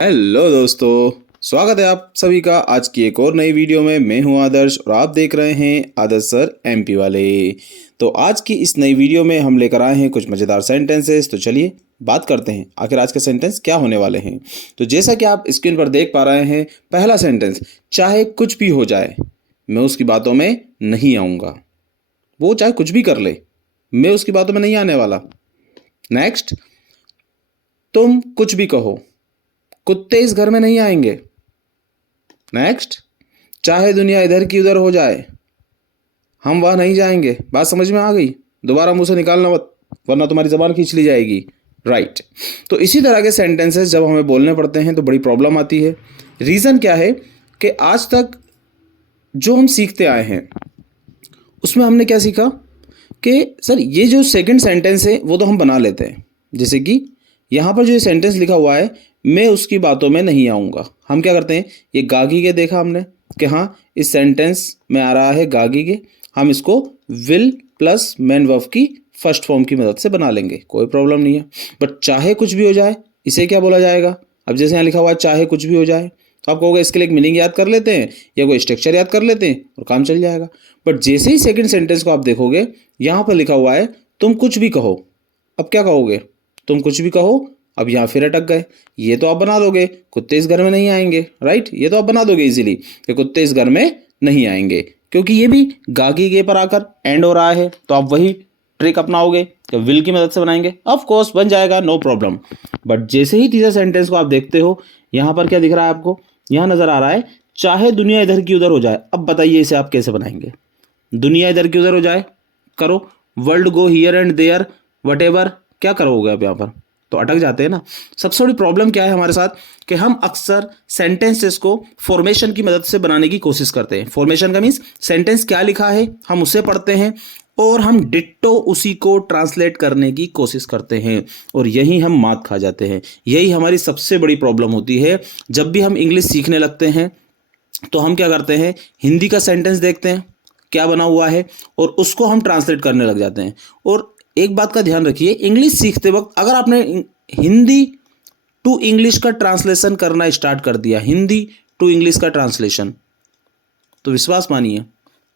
Hello दोस्तों, स्वागत है आप सभी का आज की एक और नई वीडियो में। मैं हूं आदर्श और आप देख रहे हैं आदर्श सर एमपी वाले। तो आज की इस नई वीडियो में हम लेकर आए हैं कुछ मज़ेदार सेंटेंसेस। तो चलिए बात करते हैं आखिर आज के सेंटेंस क्या होने वाले हैं। तो जैसा कि आप स्क्रीन पर देख पा रहे हैं, पहला सेंटेंस, चाहे कुछ भी हो जाए मैं उसकी बातों में नहीं आऊँगा। वो चाहे कुछ भी कर ले, मैं उसकी बातों में नहीं आने वाला। नेक्स्ट, तुम कुछ भी कहो, कुत्ते इस घर में नहीं आएंगे। नेक्स्ट, चाहे दुनिया इधर की उधर हो जाए हम वहां नहीं जाएंगे। बात समझ में आ गई? दोबारा मुंह से निकालना मत, वरना तुम्हारी जबान खींच ली जाएगी। राइट। तो इसी तरह के सेंटेंसेस जब हमें बोलने पड़ते हैं तो बड़ी प्रॉब्लम आती है। रीज़न क्या है कि आज तक जो हम सीखते आए हैं उसमें हमने क्या सीखा कि सर ये जो सेकंड सेंटेंस है वो तो हम बना लेते हैं। जैसे कि यहाँ पर जो ये सेंटेंस लिखा हुआ है, मैं उसकी बातों में नहीं आऊँगा, हम क्या करते हैं, ये गागी के देखा हमने कि हाँ इस सेंटेंस में आ रहा है गागी के, हम इसको विल प्लस मेन वर्ब की फर्स्ट फॉर्म की मदद से बना लेंगे, कोई प्रॉब्लम नहीं है। बट चाहे कुछ भी हो जाए इसे क्या बोला जाएगा? अब जैसे यहाँ लिखा हुआ है चाहे कुछ भी हो जाए, तो आप कहोगे इसके लिए एक मीनिंग याद कर लेते हैं या कोई स्ट्रक्चर याद कर लेते हैं और काम चल जाएगा। बट जैसे ही सेकंड सेंटेंस को आप देखोगे, यहाँ पर लिखा हुआ है तुम कुछ भी कहो। अब क्या कहोगे? तुम कुछ भी कहो। अब यहाँ फिर अटक गए। ये तो आप बना दोगे कुत्ते इस घर में नहीं आएंगे, राइट? ये तो आप बना दोगे इजीली कि कुत्ते इस घर में नहीं आएंगे, क्योंकि ये भी गागी गे पर आकर एंड हो रहा है। तो आप वही ट्रिक अपनाओगे कि विल की मदद से बनाएंगे, ऑफ कोर्स बन जाएगा, नो प्रॉब्लम। बट जैसे ही तीसरे सेंटेंस को आप देखते हो, यहाँ पर क्या दिख रहा है आपको? यहाँ नजर आ रहा है चाहे दुनिया इधर की उधर हो जाए। अब बताइए इसे आप कैसे बनाएंगे? दुनिया इधर की उधर हो जाए करो, world go here and there whatever, क्या करोगे आप यहाँ पर? तो अटक जाते हैं ना। सबसे बड़ी प्रॉब्लम क्या है हमारे साथ कि हम अक्सर सेंटेंसेस को फॉर्मेशन की मदद से बनाने की कोशिश करते हैं। फॉर्मेशन का मीन्स सेंटेंस क्या लिखा है हम उसे पढ़ते हैं और हम डिट्टो उसी को ट्रांसलेट करने की कोशिश करते हैं, और यही हम मात खा जाते हैं। यही हमारी सबसे बड़ी प्रॉब्लम होती है। जब भी हम इंग्लिश सीखने लगते हैं तो हम क्या करते हैं, हिंदी का सेंटेंस देखते हैं क्या बना हुआ है और उसको हम ट्रांसलेट करने लग जाते हैं। और एक बात का ध्यान रखिए, इंग्लिश सीखते वक्त अगर आपने हिंदी टू इंग्लिश का ट्रांसलेशन करना स्टार्ट कर दिया, हिंदी टू इंग्लिश का ट्रांसलेशन, तो विश्वास मानिए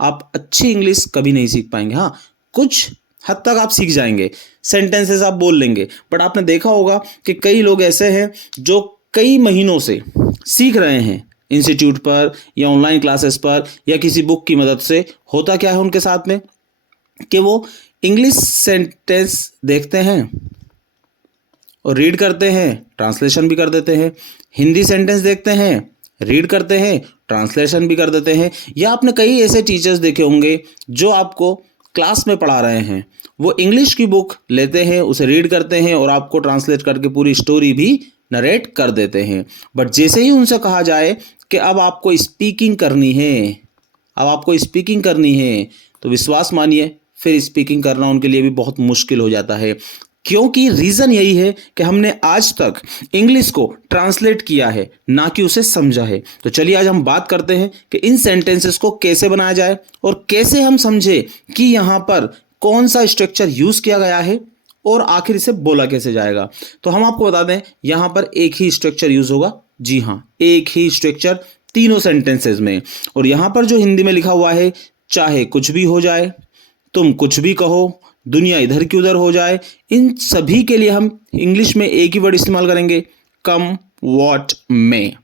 आप अच्छी इंग्लिश कभी नहीं सीख पाएंगे। हाँ, कुछ हद तक आप सीख जाएंगे, सेंटेंसेस आप बोल लेंगे, बट आपने देखा होगा कि कई लोग ऐसे हैं जो कई महीनों से सीख रहे हैं इंस्टीट्यूट पर या ऑनलाइन क्लासेस पर या किसी बुक की मदद से। होता क्या है उनके साथ में कि वो इंग्लिश सेंटेंस देखते हैं और रीड करते हैं, ट्रांसलेशन भी कर देते हैं। हिंदी सेंटेंस देखते हैं, रीड करते हैं, ट्रांसलेशन भी कर देते हैं। या आपने कई ऐसे टीचर्स देखे होंगे जो आपको क्लास में पढ़ा रहे हैं, वो इंग्लिश की बुक लेते हैं, उसे रीड करते हैं और आपको ट्रांसलेट करके पूरी स्टोरी भी नरेट कर देते हैं। बट जैसे ही उनसे कहा जाए कि अब आपको स्पीकिंग करनी है, अब आपको स्पीकिंग करनी है, तो विश्वास मानिए फिर स्पीकिंग करना उनके लिए भी बहुत मुश्किल हो जाता है। क्योंकि रीजन यही है कि हमने आज तक इंग्लिश को ट्रांसलेट किया है, ना कि उसे समझा है। तो चलिए आज हम बात करते हैं कि इन सेंटेंसेस को कैसे बनाया जाए और कैसे हम समझे कि यहाँ पर कौन सा स्ट्रक्चर यूज किया गया है और आखिर इसे बोला कैसे जाएगा। तो हम आपको बता दें यहाँ पर एक ही स्ट्रक्चर यूज होगा। जी हाँ, एक ही स्ट्रक्चर तीनों सेंटेंसेस में। और यहाँ पर जो हिंदी में लिखा हुआ है चाहे कुछ भी हो जाए, तुम कुछ भी कहो, दुनिया इधर की उधर हो जाए, इन सभी के लिए हम इंग्लिश में एक ही वर्ड इस्तेमाल करेंगे, कम वॉट में।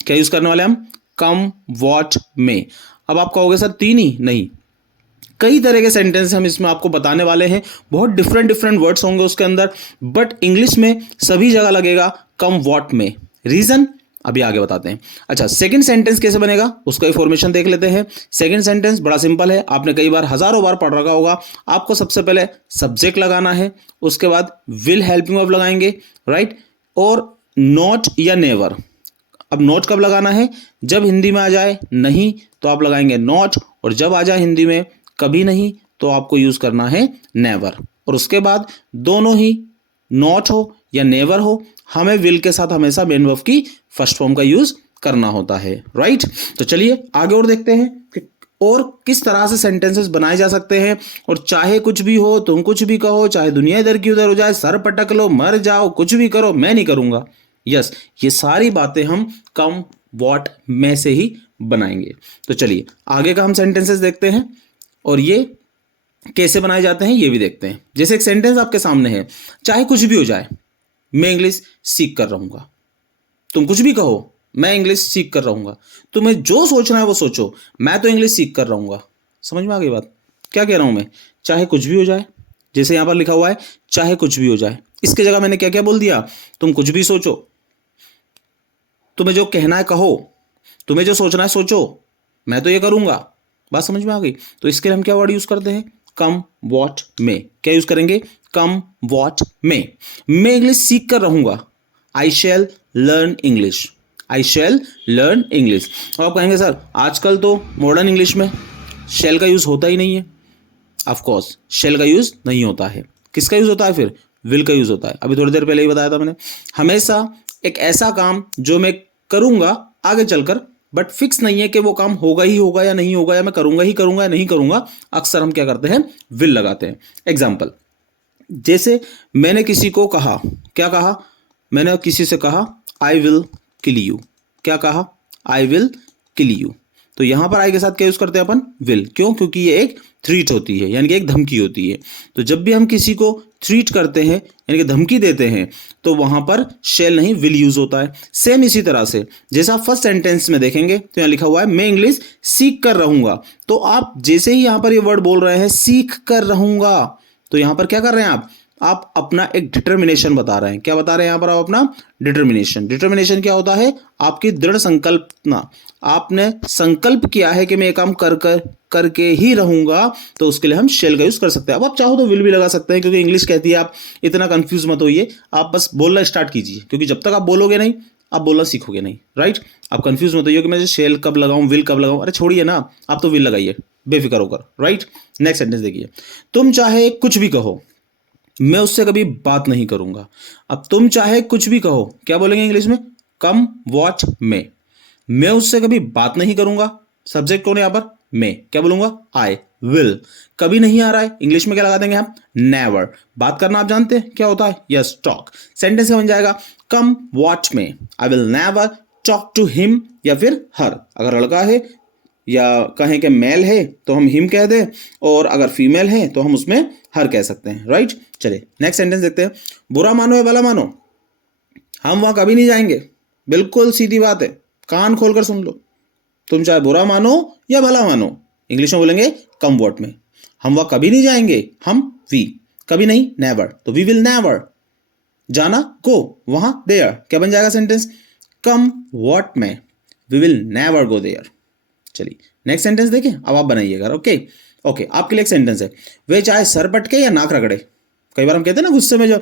क्या यूज करने वाले हम? कम वॉट में। अब आप कहोगे सर तीन ही नहीं, कई तरह के सेंटेंस हम इसमें आपको बताने वाले हैं। बहुत डिफरेंट डिफरेंट वर्ड्स होंगे उसके अंदर, बट इंग्लिश में सभी जगह लगेगा कम वॉट में। रीजन अभी आगे बताते हैं। अच्छा, सेकंड सेंटेंस कैसे बनेगा उसका फॉर्मेशन देख लेते हैं। सेकंड सेंटेंस बड़ा सिंपल है, आपने कई बार हजारों बार पढ़ रखा होगा। आपको सबसे पहले सब्जेक्ट लगाना है, उसके बाद विल हेल्पिंग वर्ब लगाएंगे, राइट, और नॉट या नेवर। अब नॉट कब लगाना है? जब हिंदी में आ जाए नहीं तो आप लगाएंगे नॉट, और जब आ जाए हिंदी में कभी नहीं तो आपको यूज करना है नेवर। और उसके बाद दोनों ही नॉट हो या नेवर हो, हमें विल के साथ हमेशा मेन वर्ब की फर्स्ट फॉर्म का यूज करना होता है, राइट। तो चलिए आगे और देखते हैं कि और किस तरह से सेंटेंसेस बनाए जा सकते हैं। और चाहे कुछ भी हो, तुम कुछ भी कहो, चाहे दुनिया इधर की उधर हो जाए, सर पटक लो, मर जाओ, कुछ भी करो, मैं नहीं करूंगा, यस, ये सारी बातें हम कम व्हाट में से ही बनाएंगे। तो चलिए आगे का हम सेंटेंसेस देखते हैं और ये कैसे बनाए जाते हैं ये भी देखते हैं। जैसे एक सेंटेंस आपके सामने है, चाहे कुछ भी हो जाए मैं इंग्लिश सीख कर रहूंगा। तुम कुछ भी कहो, मैं इंग्लिश सीख कर रहूंगा। तुम्हें जो सोचना है वो सोचो, मैं तो इंग्लिश सीख कर रहूंगा। समझ में आ गई बात? क्या कह रहा हूं मैं? चाहे कुछ भी हो जाए, जैसे यहां पर लिखा हुआ है चाहे कुछ भी हो जाए, इसके जगह मैंने क्या क्या बोल दिया? तुम कुछ भी सोचो, तुम्हें जो कहना है कहो, तुम्हें जो सोचना है सोचो, मैं तो ये करूंगा। बात समझ में आ गई? तो इसके लिए हम क्या वर्ड यूज करते हैं? कम वॉट में। क्या यूज करेंगे? कम वॉट में। मैं इंग्लिश सीख कर रहूंगा। आई शैल लर्न इंग्लिश। आई शैल लर्न इंग्लिश। और आप कहेंगे सर आजकल तो मॉडर्न इंग्लिश में शैल का यूज होता ही नहीं है। ऑफ कोर्स शैल का यूज नहीं होता है। किसका यूज होता है फिर? विल का यूज होता है। अभी थोड़ी देर पहले ही बताया था मैंने। हमेशा एक ऐसा काम जो मैं करूंगा आगे चलकर, बट फिक्स नहीं है कि वो काम होगा ही होगा या नहीं होगा, या मैं करूंगा ही करूंगा या नहीं करूंगा, अक्सर हम क्या करते हैं? विल लगाते हैं। एग्जाम्पल, जैसे मैंने किसी को कहा, क्या कहा? मैंने किसी से कहा आई विल किल यू। क्या कहा? I will kill you. तो यहां पर आई के साथ क्या यूज करते हैं अपन? विल। क्यों? क्योंकि ये एक थ्रीट होती है, यानी कि एक धमकी होती है। तो जब भी हम किसी को थ्रीट करते हैं यानी कि धमकी देते हैं, तो वहां पर शेल नहीं विल यूज होता है। सेम इसी तरह से जैसा फर्स्ट सेंटेंस में देखेंगे तो यहां लिखा हुआ है मैं इंग्लिश सीख कर रहूंगा। तो आप जैसे ही यहां पर ये वर्ड बोल रहे हैं सीख कर रहूंगा, तो यहां पर क्या कर रहे हैं आप अपना एक डिटर्मिनेशन बता रहे हैं। क्या बता रहे हैं यहां पर आप? अपना डिटर्मिनेशन। डिटर्मिनेशन क्या होता है? आपकी दृढ़ संकल्पना। आपने संकल्प किया है कि मैं ये काम करके ही रहूंगा, तो उसके लिए हम शेल का यूज कर सकते हैं। अब आप चाहो तो विल भी लगा सकते हैं, क्योंकि इंग्लिश कहती है आप इतना कंफ्यूज मत होइए, आप बस बोलना स्टार्ट कीजिए, क्योंकि जब तक आप बोलोगे नहीं आप बोलना सीखोगे नहीं। राइट? आप कंफ्यूज मत होइए कि मैं शेल कब लगाऊं, विल कब लगाऊं। अरे छोड़िए ना, आप तो विल लगाइए बेफिक्र होकर। राइट? नेक्स्ट सेंटेंस देखिए, तुम चाहे कुछ भी कहो मैं उससे कभी बात नहीं करूंगा। अब तुम चाहे कुछ भी कहो, क्या बोलेंगे इंग्लिश में? कम वॉट में। मैं उससे कभी बात नहीं करूंगा। सब्जेक्ट कौन है यहां पर? मैं। क्या बोलूंगा? I will. कभी नहीं आ रहा है, इंग्लिश में क्या लगा देंगे हम? नेवर। बात करना आप जानते हैं क्या होता है? Yes, talk. सेंटेंस क्या बन जाएगा? Come what may I will never talk to him या फिर हर। अगर लड़का है या कहें कि मेल है तो हम हिम कह दें, और अगर फीमेल है तो हम उसमें हर कह सकते हैं। राइट? चलिए नेक्स्ट सेंटेंस देखते हैं। बुरा मानो या भला मानो, हम वहां कभी नहीं जाएंगे। बिल्कुल सीधी बात है, कान खोलकर सुन लो। तुम चाहे बुरा मानो या भला मानो, इंग्लिश में बोलेंगे कम वॉट में। हम वहां कभी नहीं जाएंगे, हम वी। कभी नहीं नेवर, तो वी विल नेवर। जाना गो, वहां देयर। क्या बन जाएगा sentence? Come what may we will never go there. चलिए नेक्स्ट सेंटेंस देखें, अब आप बनाइएगा। ओके ओके, आपके लिए एक सेंटेंस है, वे चाहे सर पटके या नाक रगड़े। कई बार हम कहते हैं ना गुस्से में, जो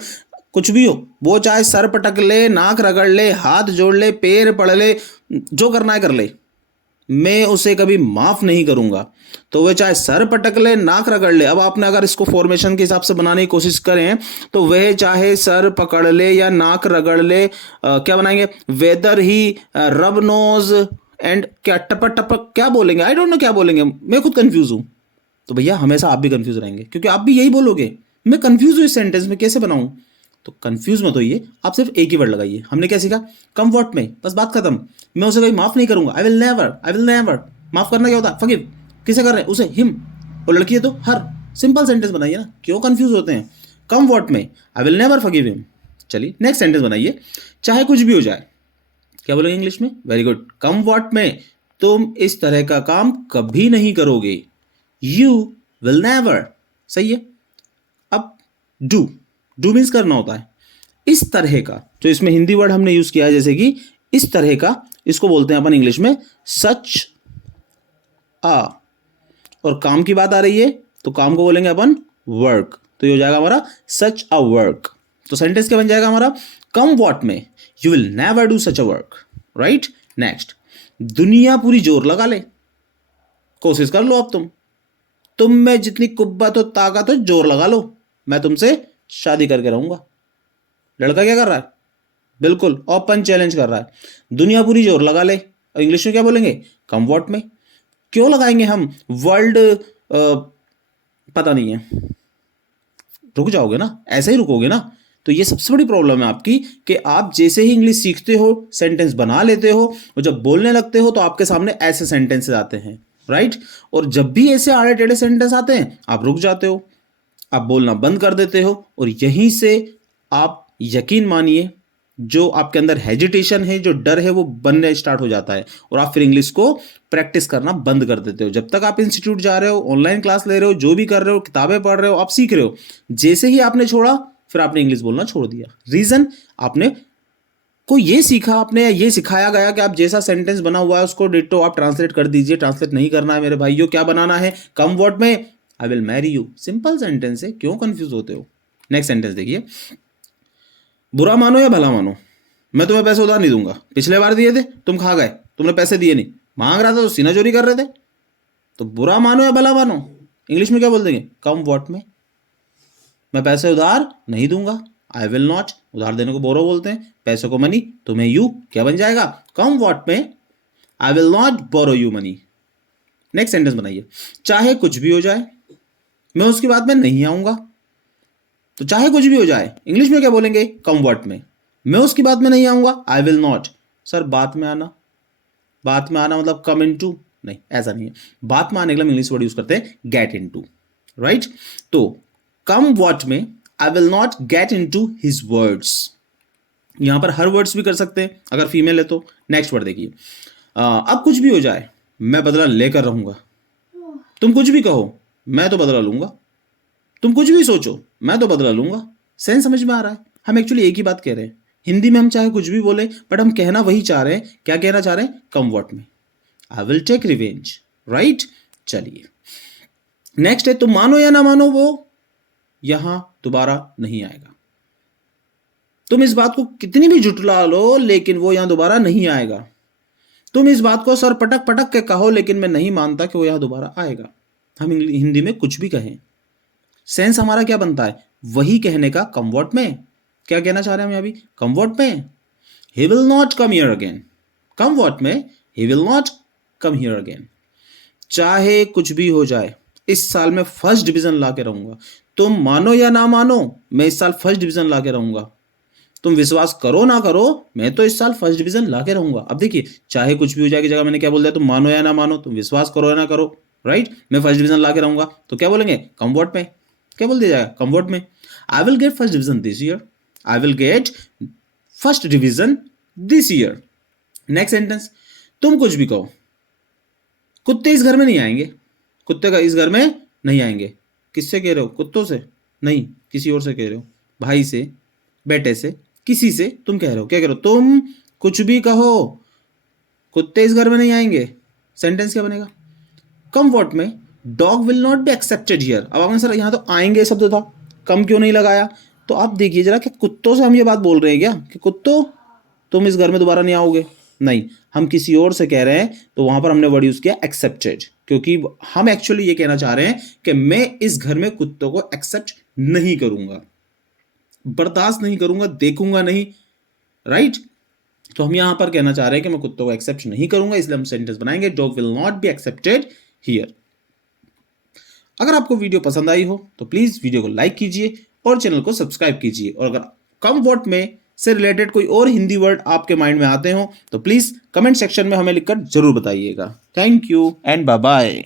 कुछ भी हो, वो चाहे सर पटक ले, नाक रगड़ ले, हाथ जोड़ ले, पैर पड़ ले, जो करना है कर ले, मैं उसे कभी माफ नहीं करूंगा। तो वह चाहे सर पटक ले, नाक रगड़ ले। अब आपने अगर इसको फॉर्मेशन के हिसाब से बनाने की कोशिश करें तो वह चाहे सर पकड़ ले या नाक रगड़ ले, क्या बनाएंगे? वेदर ही रब नोज एंड क्या टपक टपक, क्या बोलेंगे? आई डोंट नो क्या बोलेंगे, मैं खुद कंफ्यूज हूं। तो भैया हमेशा आप भी कंफ्यूज रहेंगे, क्योंकि आप भी यही बोलोगे मैं कंफ्यूज हूं इस सेंटेंस में, कैसे बनाऊं? तो कंफ्यूज मत होइए, आप सिर्फ एक ही वर्ड लगाइए। हमने क्या सीखा? कम वॉट में, बस बात खत्म। मैं उसे कभी माफ नहीं करूंगा। आई will never, I will never. माफ करना क्या होता है? फॉरगिव। किसे कर रहे हैं? उसे, हिम। और लड़की है तो हर। सिंपल सेंटेंस बनाइए ना, क्यों कंफ्यूज होते हैं? कम what may I will never forgive him. चलिए नेक्स्ट सेंटेंस बनाइए, चाहे कुछ भी हो जाए। क्या बोलेंगे इंग्लिश में? वेरी गुड, कम वॉट में तुम इस तरह का काम कभी नहीं करोगे। You will never. सही है। अब डू मीन्स करना होता है। इस तरह का, जो इसमें हिंदी वर्ड हमने यूज किया है जैसे कि इस तरह का, इसको बोलते हैं अपन इंग्लिश में सच आ। और काम की बात आ रही है तो काम को बोलेंगे अपन वर्क। तो ये हो जाएगा हमारा सच अ वर्क। तो सेंटेंस क्या बन जाएगा हमारा? कम वॉट में you will never do such a work. Right? Next, दुनिया पूरी जोर लगा ले। कोशिश कर लो अब तुम में जितनी कुब्बत हो, ताकत हो, जोर लगा लो, मैं तुमसे शादी करके रहूंगा। लड़का क्या कर रहा है? बिल्कुल ओपन चैलेंज कर रहा है, दुनिया पूरी जोर लगा ले। और इंग्लिश में क्या बोलेंगे? कम वॉट में। क्यों लगाएंगे हम वर्ल्ड? पता नहीं है, रुक जाओगे ना, ऐसे ही रुकोगे ना, तो ये सबसे बड़ी प्रॉब्लम है आपकी कि आप जैसे ही इंग्लिश सीखते हो सेंटेंस बना लेते हो और जब बोलने लगते हो तो आपके सामने ऐसे सेंटेंसेस आते हैं, राइट। और जब भी ऐसे आड़े टेढ़े सेंटेंस आते हैं आप रुक जाते हो, आप बोलना बंद कर देते हो और यहीं से आप यकीन मानिए जो आपके अंदर हेजिटेशन है, जो डर है, वो बनने स्टार्ट हो जाता है और आप फिर इंग्लिश को प्रैक्टिस करना बंद कर देते हो। जब तक आप इंस्टीट्यूट जा रहे हो, ऑनलाइन क्लास ले रहे हो, जो भी कर रहे हो, किताबें पढ़ रहे हो, आप सीख रहे हो, जैसे ही आपने छोड़ा फिर आपने इंग्लिश बोलना छोड़ दिया। रीजन, आपने को ये सीखा, आपने ये सिखाया गया कि आप जैसा सेंटेंस बना हुआ है उसको डिट्टो आप ट्रांसलेट कर दीजिए। ट्रांसलेट नहीं करना है मेरे भाइयों, क्या बनाना है, कम वर्ड में I will marry you. Simple sentence है, क्यों कंफ्यूज होते हो। नेक्स्ट सेंटेंस देखिए, बुरा मानो या भला मानो मैं तुम्हें पैसे उधार नहीं दूंगा। पिछले बार दिए थे, तुम खा गए, तुमने पैसे दिए नहीं, मांग रहा था तो सीना चोरी कर रहे थे। तो बुरा मानो या भला मानो इंग्लिश में क्या बोल देंगे, कम व्हाट में। मैं पैसे उधार नहीं दूंगा, आई विल नॉट। उधार देने को बोरो बोलते हैं, पैसे को मनी, तुम्हें यू, क्या बन जाएगा, come what may, I will not borrow you money. Next sentence बनाइए, चाहे कुछ भी हो जाए मैं उसकी बात में नहीं आऊंगा। तो चाहे कुछ भी हो जाए इंग्लिश में क्या बोलेंगे, कम व्हाट में, मैं उसकी बात में नहीं आऊंगा, आई विल नॉट। सर बात में आना, बात में आना मतलब कम इनटू, नहीं ऐसा नहीं है। बात में आने के लिए इंग्लिश वर्ड यूज करते हैं गेट इनटू, राइट। तो कम what may I will not get into his words. यहां पर हर वर्ड्स भी कर सकते हैं अगर फीमेल है तो। नेक्स्ट वर्ड देखिए, अब कुछ भी हो जाए मैं बदला लेकर रहूंगा। तुम कुछ भी कहो मैं तो बदला लूंगा, तुम कुछ भी सोचो मैं तो बदला लूंगा। सेंस समझ में आ रहा है, हम एक्चुअली एक ही बात कह रहे हैं। हिंदी में हम चाहे कुछ भी बोले बट हम कहना वही चाह रहे हैं, क्या कहना चाह रहे हैं, come what may, I will take revenge, right. चलिए नेक्स्ट है, तुम मानो या ना मानो वो यहां दोबारा नहीं आएगा। तुम इस बात को कितनी भी जुटला लो लेकिन वो यहां दोबारा नहीं आएगा। तुम इस बात को सर पटक पटक के कहो लेकिन मैं नहीं मानता कि वो यहां दोबारा आएगा। हम हिंदी में कुछ भी कहें, सेंस हमारा क्या बनता है, वही कहने का कम व्हाट में। क्या कहना चाह रहे हैं हम अभी, come what may, he will not come here again. Come what may, he will not come here again. चाहे कुछ भी हो जाए इस साल में फर्स्ट डिवीजन ला के रहूंगा। तुम मानो या ना मानो मैं इस साल फर्स्ट डिवीजन ला के रहूंगा। तुम विश्वास करो ना करो मैं तो इस साल फर्स्ट डिवीजन ला के रहूंगा। अब देखिए, चाहे कुछ भी हो जाए की जगह मैंने क्या बोल दिया, तुम मानो या ना मानो, तुम विश्वास करो या ना करो, राइट। मैं फर्स्ट डिवीजन ला के रहूंगा तो क्या बोलेंगे, कम व्हाट में। क्या बोल दिया जाएगा, come what may, I will get first division this year, I will get first division this year. Next sentence, तुम कुछ भी कहो कुत्ते इस घर में नहीं आएंगे। कुत्ते का इस घर में नहीं आएंगे, किससे कह रहे हो, कुत्तों से नहीं, किसी और से कह रहे हो, भाई से, बेटे से, किसी से तुम कह रहे हो। क्या कह रहे हो, तुम कुछ भी कहो कुत्ते इस घर में नहीं आएंगे। सेंटेंस क्या बनेगा, कम व्हाट में, dog will not be accepted here. अब आपने सर यहाँ तो आएंगे शब्द था, कम क्यों नहीं लगाया। तो आप देखिए जरा कि कुत्तों से हम ये बात बोल रहे हैं क्या कि कुत्तों तुम इस घर में दोबारा नहीं आओगे, नहीं, हम किसी और से कह रहे हैं तो वहां पर हमने वर्ड यूज किया एक्सेप्टेड, क्योंकि हम एक्चुअली ये कहना चाह रहे हैं कि मैं इस घर में कुत्तों को एक्सेप्ट नहीं करूंगा, बर्दाश्त नहीं करूंगा, देखूंगा नहीं, राइट। तो हम यहां पर कहना चाह रहे हैं कि मैं कुत्तों को एक्सेप्ट नहीं करूंगा, इसलिए हम सेंटेंस बनाएंगे dog will not be accepted here. अगर आपको वीडियो पसंद आई हो तो प्लीज वीडियो को लाइक कीजिए और चैनल को सब्सक्राइब कीजिए। और अगर कम वर्ड में से रिलेटेड कोई और हिंदी वर्ड आपके माइंड में आते हो तो प्लीज कमेंट सेक्शन में हमें लिखकर जरूर बताइएगा। Thank you and bye bye.